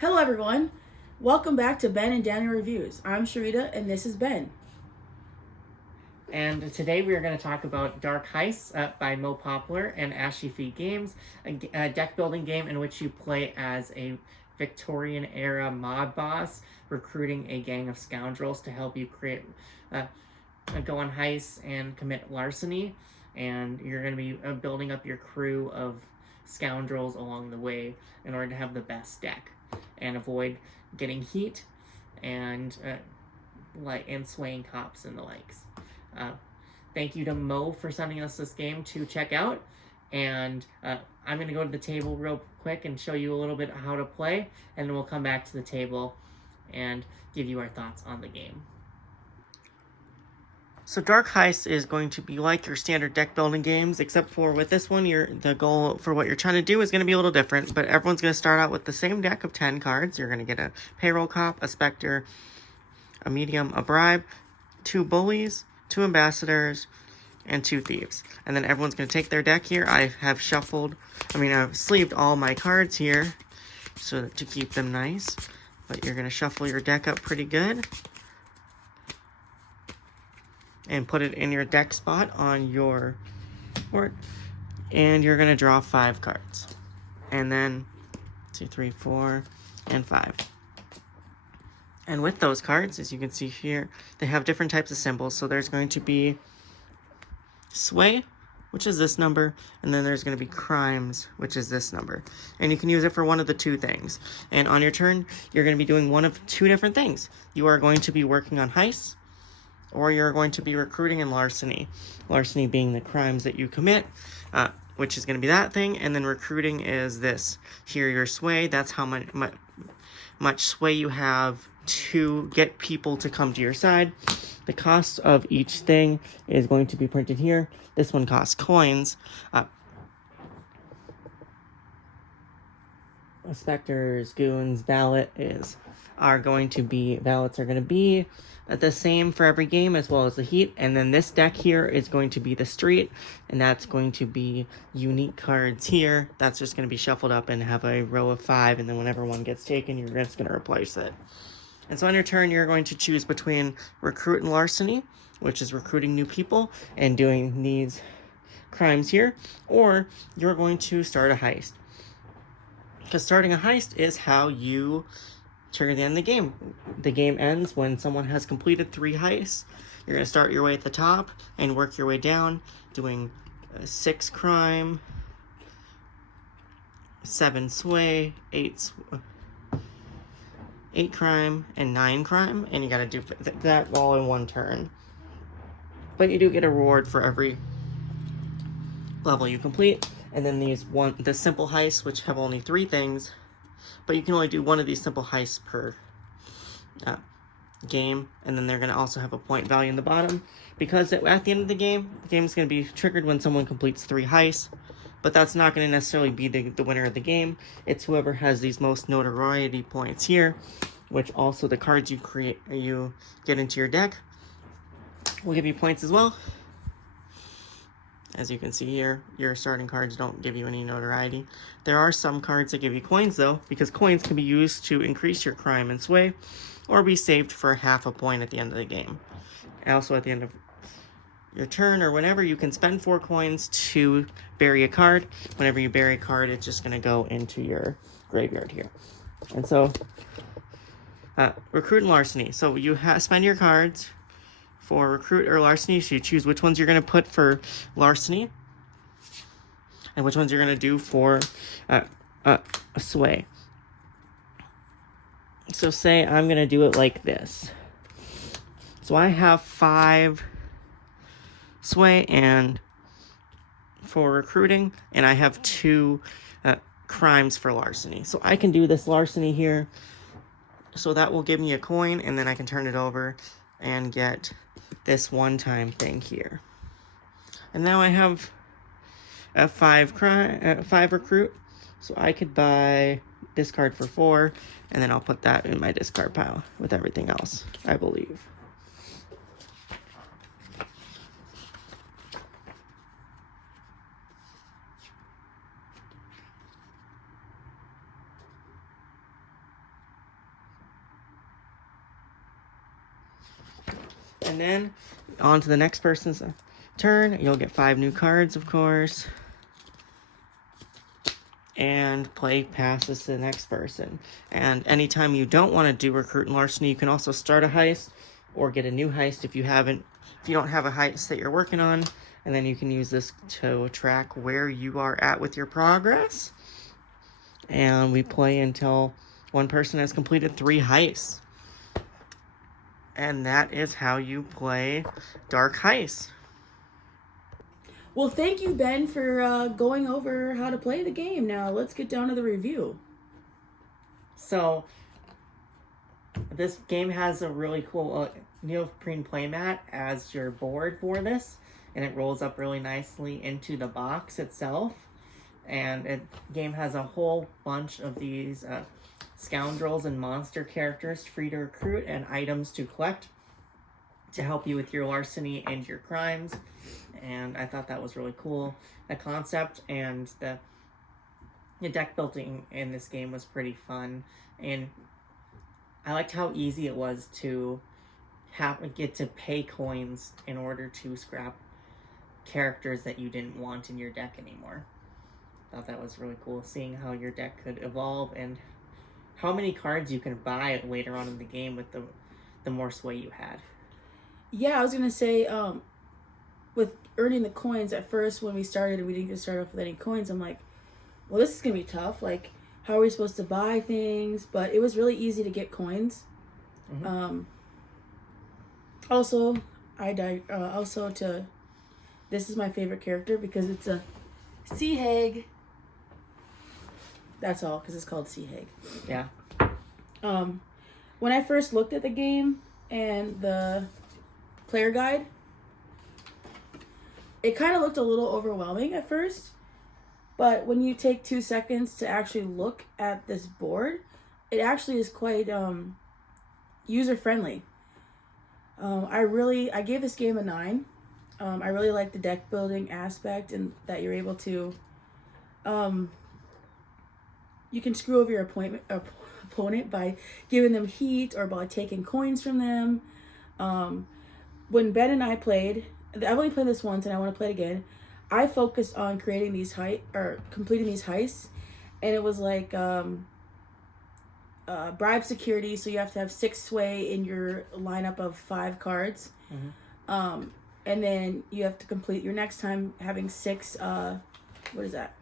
Hello, everyone. Welcome back to Ben and Daniel Reviews. I'm Sharita, and this is Ben. And today we are going to talk about Dark Heists by Mo Poplar and Ashy Feet Games, a deck building game in which you play as a Victorian era mob boss, recruiting a gang of scoundrels to help you go on heists and commit larceny. And you're going to be building up your crew of scoundrels along the way in order to have the best deck and avoid getting heat and swaying cops and the likes. Thank you to Mo for sending us this game to check out. And I'm going to go to the table real quick and show you a little bit how to play. And then we'll come back to the table and give you our thoughts on the game. So Dark Heist is going to be like your standard deck building games, except for with this one, the goal for what you're trying to do is going to be a little different. But everyone's going to start out with the same deck of 10 cards. You're going to get a payroll cop, a specter, a medium, a bribe, 2 bullies, 2 ambassadors, and 2 thieves. And then everyone's going to take their deck here. I've sleeved all my cards here to keep them nice. But you're going to shuffle your deck up pretty good and put it in your deck spot on your board. And you're going to draw 5 cards. And then 2, 3, 4, and 5. And with those cards, as you can see here, they have different types of symbols. So there's going to be sway, which is this number, and then there's going to be crimes, which is this number. And you can use it for one of the 2 things. And on your turn, you're going to be doing one of 2 different things. You are going to be working on heists, or you're going to be recruiting in larceny. Larceny being the crimes that you commit, which is going to be that thing. And then recruiting is this. Here, your sway, that's how much sway you have to get people to come to your side. The cost of each thing is going to be printed here. This one costs coins. Specters, goons, valets are going to be the same for every game, as well as the heat. And then this deck here is going to be the street, and that's going to be unique cards here. That's just going to be shuffled up and have a row of 5, and then whenever one gets taken, you're just going to replace it. And so on your turn, you're going to choose between recruit and larceny, which is recruiting new people and doing these crimes here, or you're going to start a heist. Because starting a heist is how you trigger the end of the game. The game ends when someone has completed 3 heists. You're going to start your way at the top and work your way down, doing 6 crime, 7 sway, 8 crime, and 9 crime, and you got to do that all in one turn. But you do get a reward for every level you complete. And then the simple heists, which have only 3 things, but you can only do one of these simple heists per game. And then they're going to also have a point value in the bottom, because at the end of the game is going to be triggered when someone completes 3 heists. But that's not going to necessarily be the winner of the game. It's whoever has these most notoriety points here, which also the cards you get into your deck will give you points as well. As you can see here, your starting cards don't give you any notoriety. There are some cards that give you coins, though, because coins can be used to increase your crime and sway, or be saved for half a point at the end of the game. And also at the end of your turn, or whenever, you can spend 4 coins to bury a card. Whenever you bury a card, it's just going to go into your graveyard here. And so, recruit and larceny. So you spend your cards for recruit or larceny, so you choose which ones you're going to put for larceny and which ones you're going to do for a sway. So say I'm going to do it like this. So I have 5 sway and for recruiting, and I have 2 crimes for larceny. So I can do this larceny here. So that will give me a coin, and then I can turn it over and get this one-time thing here. And now I have a 5 recruit. So I could buy this card for 4, and then I'll put that in my discard pile with everything else, I believe. And then on to the next person's turn. You'll get 5 new cards, of course. And play passes to the next person. And anytime you don't want to do recruit and larceny, you can also start a heist or get a new heist if you don't have a heist that you're working on. And then you can use this to track where you are at with your progress. And we play until one person has completed 3 heists. And that is how you play Dark Heists. Well, thank you, Ben, for going over how to play the game. Now, let's get down to the review. So, this game has a really cool neoprene playmat as your board for this. And it rolls up really nicely into the box itself. And the game has a whole bunch of these scoundrels and monster characters free to recruit and items to collect to help you with your larceny and your crimes. And I thought that was really cool. The concept and the deck building in this game was pretty fun. And I liked how easy it was to get to pay coins in order to scrap characters that you didn't want in your deck anymore. I thought that was really cool, seeing how your deck could evolve and how many cards you can buy later on in the game with the more sway you had. Yeah, I was gonna say, with earning the coins at first when we started and we didn't get started off with any coins, I'm like, well, this is gonna be tough. Like, how are we supposed to buy things? But it was really easy to get coins. Mm-hmm. This is my favorite character because it's a Sea Hag. That's all, because it's called Sea Hag. Yeah. When I first looked at the game and the player guide, it kind of looked a little overwhelming at first, but when you take 2 seconds to actually look at this board, it actually is quite user-friendly. I gave this game a 9. I really like the deck building aspect and that you're able to, you can screw over your opponent by giving them heat or by taking coins from them. When Ben and I played, I've only played this once and I want to play it again. I focused on creating these completing these heists, and it was like bribe security. So you have to have 6 sway in your lineup of 5 cards. Mm-hmm. And then you have to complete your next time having 6, what is that?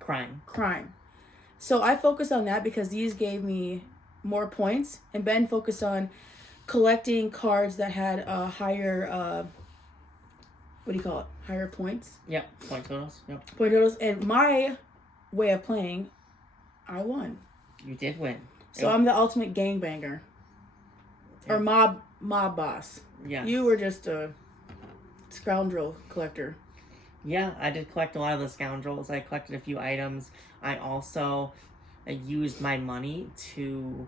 Crime. So I focused on that because these gave me more points, and Ben focused on collecting cards that had higher, what do you call it? Higher points? Yeah, point totals. Yep. Point totals. And my way of playing, I won. You did win. So I'm the ultimate gangbanger. Yeah. Or mob boss. Yeah. You were just a scoundrel collector. Yeah, I did collect a lot of the scoundrels. I collected a few items. I also used my money to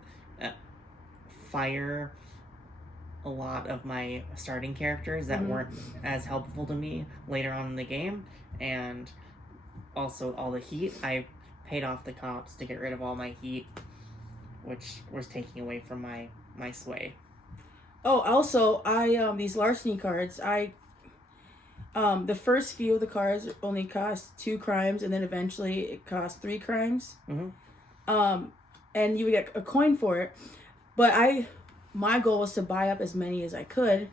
fire a lot of my starting characters that weren't as helpful to me later on in the game. And also all the heat. I paid off the cops to get rid of all my heat, which was taking away from my sway. Oh, also, these larceny cards, the first few of the cards only cost 2 crimes, and then eventually it cost 3 crimes. Mm-hmm. And you would get a coin for it. But my goal was to buy up as many as I could,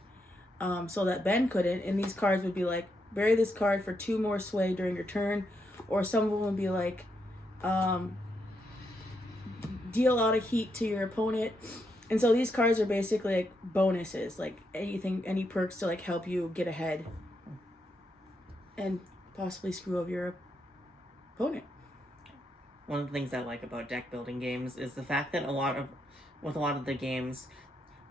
so that Ben couldn't. And these cards would be like, bury this card for 2 more sway during your turn, or some of them would be like, deal out a heat to your opponent. And so these cards are basically like bonuses, like any perks to like help you get ahead and possibly screw over your opponent. One of the things I like about deck building games is the fact that with a lot of the games,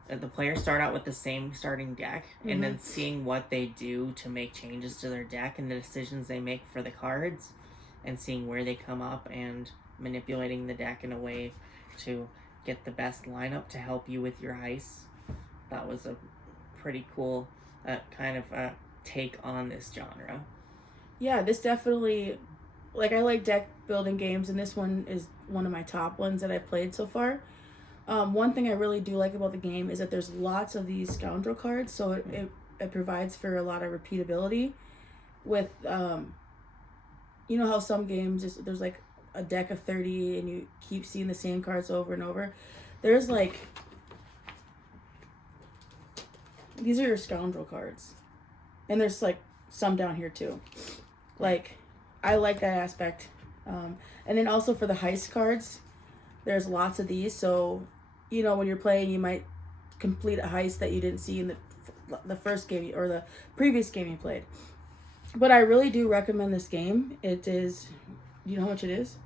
the players start out with the same starting deck, mm-hmm. and then seeing what they do to make changes to their deck and the decisions they make for the cards, and seeing where they come up and manipulating the deck in a way to get the best lineup to help you with your heists. That was a pretty cool kind of take on this genre. Yeah, this definitely, like, I like deck building games, and this one is one of my top ones that I've played so far. One thing I really do like about the game is that there's lots of these scoundrel cards, so it provides for a lot of repeatability. With you know how some games there's like a deck of 30 and you keep seeing the same cards over and over. There's like, these are your scoundrel cards, and there's like some down here too. Like, I like that aspect. And then also for the heist cards, there's lots of these, so you know when you're playing you might complete a heist that you didn't see in the first game or the previous game you played. But I really do recommend this game. It is, do you know how much it is?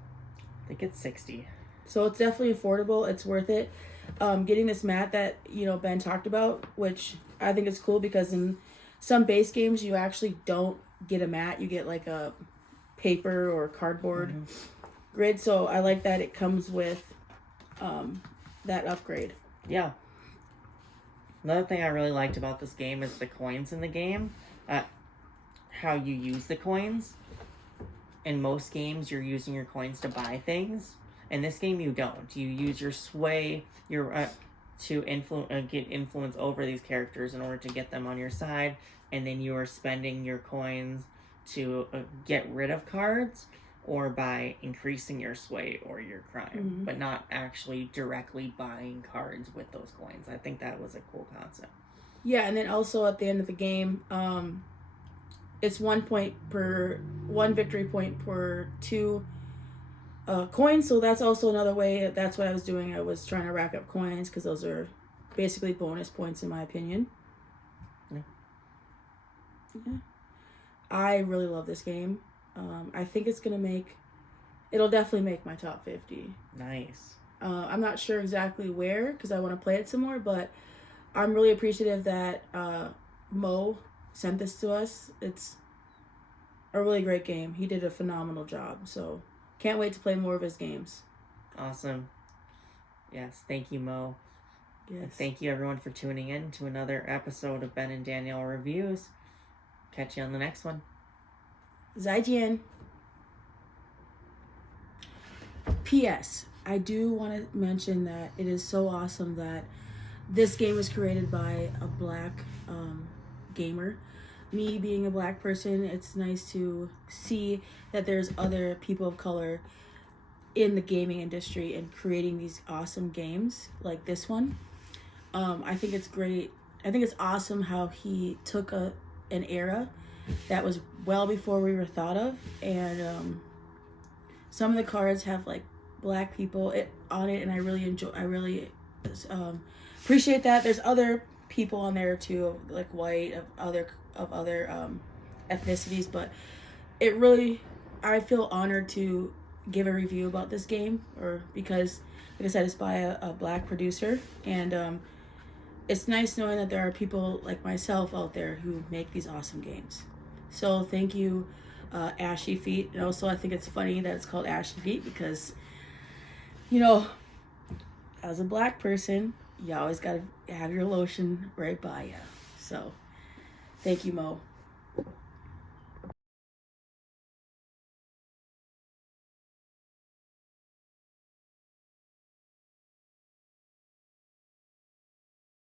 I think it's $60. So it's definitely affordable. It's worth it. Getting this mat that, you know, Ben talked about, which I think is cool because in some base games you actually don't get a mat. You get like a paper or cardboard grid. So I like that it comes with that upgrade. Yeah. Another thing I really liked about this game is the coins in the game. How you use the coins. In most games, you're using your coins to buy things. In this game, you don't. You use your sway to get influence over these characters in order to get them on your side, and then you are spending your coins to get rid of cards or by increasing your sway or your crime, but not actually directly buying cards with those coins. I think that was a cool concept. Yeah, and then also at the end of the game, it's 1 victory point per 2 coins. So that's also another way. That's what I was doing. I was trying to rack up coins because those are basically bonus points in my opinion. Yeah. I really love this game. I think it'll definitely make my top 50. Nice. I'm not sure exactly where because I want to play it some more, but I'm really appreciative that Mo sent this to us. It's a really great game. He did a phenomenal job. So can't wait to play more of his games. Awesome. Yes, thank you, Mo. Yes. And thank you, everyone, for tuning in to another episode of Ben and Danielle Reviews. Catch you on the next one. 再见. P.S. I do want to mention that it is so awesome that this game was created by a black gamer. Me being a black person, it's nice to see that there's other people of color in the gaming industry and creating these awesome games like this one. I think it's great. I think it's awesome how he took an era that was well before we were thought of, and some of the cards have like black people on it, and I really appreciate that. There's other people on there too, like white, of other ethnicities, but I feel honored to give a review about this game, or because like I said, it's by a black producer, and it's nice knowing that there are people like myself out there who make these awesome games. So thank you, Ashy Feet. And also I think it's funny that it's called Ashy Feet because, you know, as a black person, you always got to have your lotion right by you. So thank you, Mo.